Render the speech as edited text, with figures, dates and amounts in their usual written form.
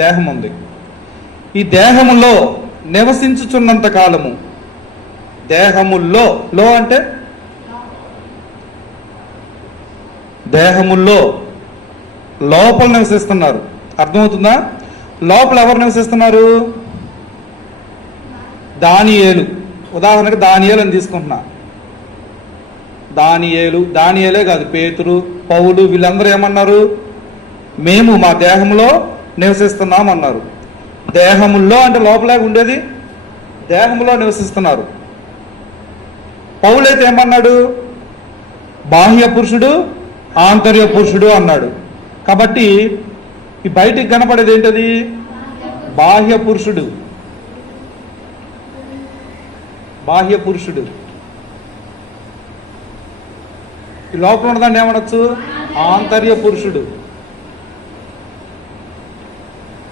దేహం ఉంది. ఈ దేహములో నివసించుచున్నంత కాలము, దేహముల్లో, లో అంటే దేహముల్లో లోపల నివసిస్తున్నారు. అర్థమవుతుందా? లోపల ఎవరు నివసిస్తున్నారు? దానియేలు. ఉదాహరణకు దానియేలు అని తీసుకుంటున్నా. దానియేలే కాదు, పేతురు, పౌలు, వీళ్ళందరూ ఏమన్నారు? మేము మా దేహంలో నివసిస్తున్నాం అన్నారు. దేహముల్లో అంటే లోపలే ఉండేది, దేహంలో నివసిస్తున్నారు. పౌలైతే ఏమన్నాడు? బాహ్య పురుషుడు, ఆంతర్య పురుషుడు అన్నాడు. కాబట్టి ఈ బయటికి కనపడేది ఏంటది? బాహ్య పురుషుడు. బాహ్య పురుషుడు. ఈ లోపల ఉన్నదాన్ని ఏమనొచ్చు? ఆంతర్య పురుషుడు.